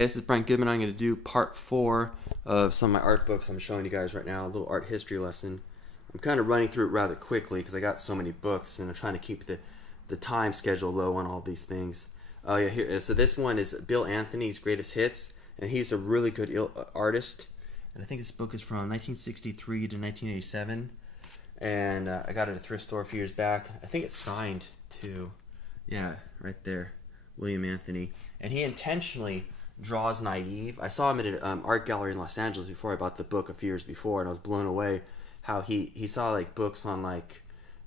This is Brent Goodman. I'm going to do part 4 of some of my art books I'm showing you guys right now, a little art history lesson. I'm kind of running through it rather quickly because I got so many books and I'm trying to keep the time schedule low on all these things. So this one is Bill Anthony's Greatest Hits, and he's a really good artist. And I think this book is from 1963 to 1987. And I got it at a thrift store a few years back. I think it's signed to, yeah, right there, William Anthony. And he intentionally draws naive. I saw him at an art gallery in Los Angeles before I bought the book a few years before, and I was blown away how he saw like books on like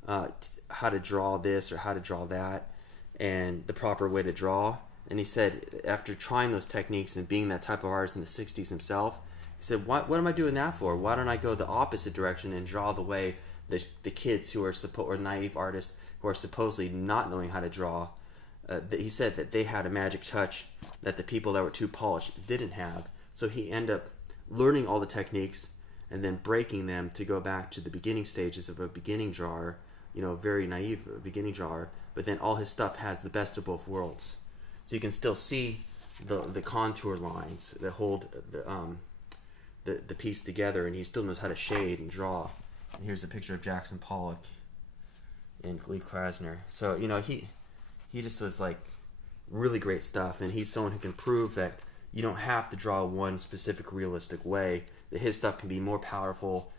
how to draw this or how to draw that and the proper way to draw. And he said after trying those techniques and being that type of artist in the 60s himself, he said, what am I doing that for? Why don't I go the opposite direction and draw the way the kids who are or naive artists who are supposedly not knowing how to draw. He said that they had a magic touch that the people that were too polished didn't have. So he ended up learning all the techniques and then breaking them to go back to the beginning stages of a beginning drawer, very naive beginning drawer. But then all his stuff has the best of both worlds. So you can still see the contour lines that hold the piece together, and he still knows how to shade and draw. And here's a picture of Jackson Pollock and Lee Krasner. So he just was like really great stuff, and he's someone who can prove that you don't have to draw one specific realistic way, that his stuff can be more powerful,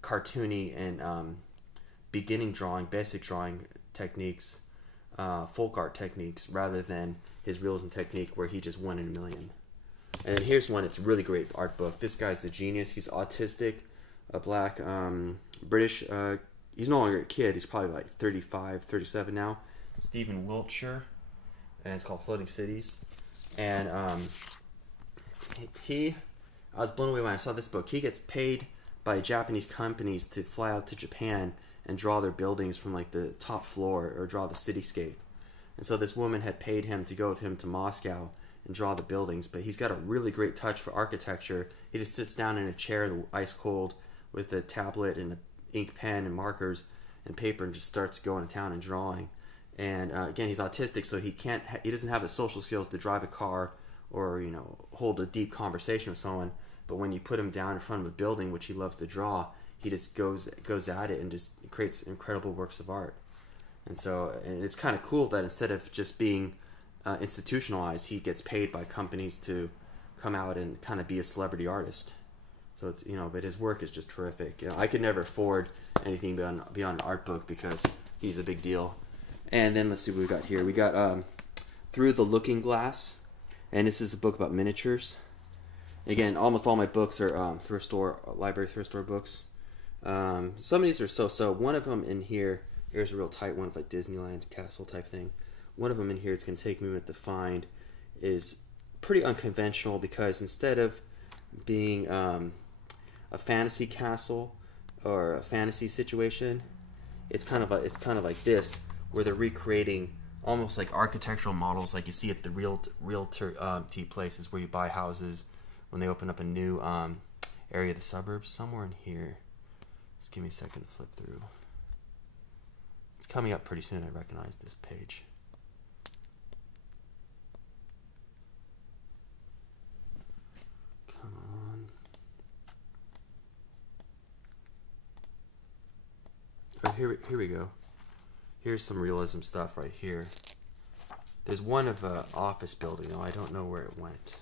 cartoony, and beginning drawing, basic drawing techniques, folk art techniques, rather than his realism technique where he just one in a million. And here's one, it's a really great art book. This guy's a genius. He's autistic, a black British, he's no longer a kid, he's probably like 35, 37 now. Stephen Wiltshire, and it's called Floating Cities. And I was blown away when I saw this book. He gets paid by Japanese companies to fly out to Japan and draw their buildings from like the top floor or draw the cityscape. And so this woman had paid him to go with him to Moscow and draw the buildings, but he's got a really great touch for architecture. He just sits down in a chair, ice cold, with a tablet and an ink pen and markers and paper and just starts going to town and drawing. And again, he's autistic, so he doesn't have the social skills to drive a car or hold a deep conversation with someone. But when you put him down in front of a building, which he loves to draw, he just goes at it and just creates incredible works of art. And it's kind of cool that instead of just being institutionalized, he gets paid by companies to come out and kind of be a celebrity artist. So it's but his work is just terrific. I could never afford anything beyond an art book because he's a big deal. And then let's see what we got here. We got Through the Looking Glass, and this is a book about miniatures. Again, almost all my books are library thrift store books. Some of these are so-so. One of them in here, here's a real tight one, like Disneyland castle type thing. One of them in here, it's going to take me a minute to find, is pretty unconventional because instead of being a fantasy castle or a fantasy situation, it's kind of like this, where they're recreating almost like architectural models like you see at the realty places where you buy houses when they open up a new area of the suburbs. Somewhere in here, just give me a second to flip through. It's coming up pretty soon. I recognize this page. Come on. Oh, here we go. Here's some realism stuff right here. There's one of an office building. Oh, I don't know where it went.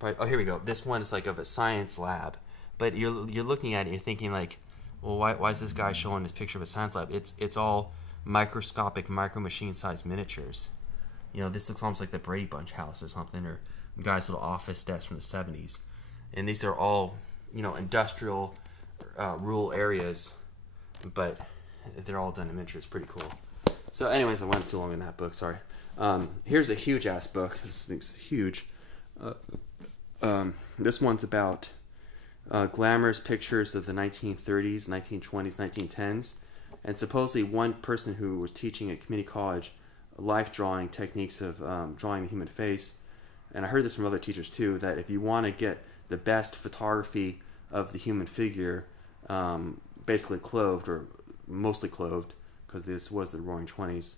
But, oh, here we go. This one is like of a science lab. But you're looking at it and you're thinking like, well, why is this guy showing this picture of a science lab? It's all microscopic, micro machine sized miniatures. This looks almost like the Brady Bunch house or something, or a guy's little office desk from the 70s. And these are all, industrial, rural areas, but they're all done in miniature. It's pretty cool. So anyways, I went too long in that book, sorry. Here's a huge ass book. This thing's huge. This one's about glamorous pictures of the 1930s, 1920s, 1910s. And supposedly one person who was teaching at community college life drawing techniques of drawing the human face. And I heard this from other teachers too, that if you want to get the best photography of the human figure, basically clothed or mostly clothed, because this was the Roaring 20s,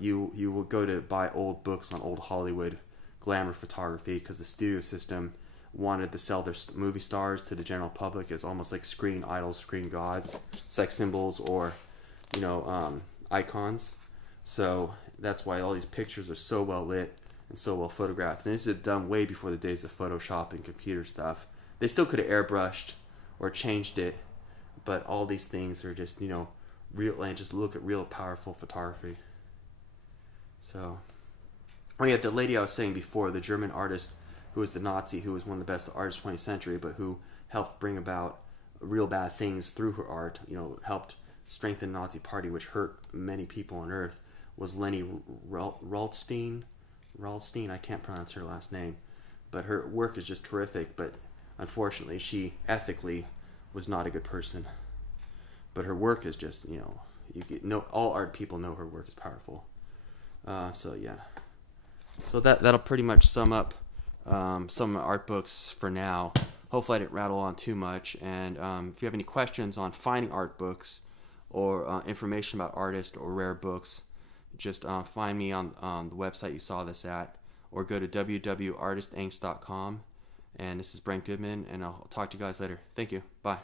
you will go to buy old books on old Hollywood glamour photography, because the studio system wanted to sell their movie stars to the general public as almost like screen idols, screen gods, sex symbols, or icons. So that's why all these pictures are so well lit and so well photographed. And this is done way before the days of Photoshop and computer stuff. They still could have airbrushed or changed it, but all these things are just, real, and just look at real powerful photography. So, oh yeah, the lady I was saying before, the German artist who was the Nazi, who was one of the best artists of the 20th century, but who helped bring about real bad things through her art, helped strengthen the Nazi party, which hurt many people on earth, was Leni Riefenstahl. I can't pronounce her last name, but her work is just terrific, but unfortunately she ethically was not a good person. But her work is just, all art people know her work is powerful. So yeah. So that'll pretty much sum up some of my art books for now. Hopefully I didn't rattle on too much. And if you have any questions on finding art books or information about artists or rare books, just find me on the website you saw this at, or go to www.artistangst.com. And this is Brent Goodman, and I'll talk to you guys later. Thank you. Bye.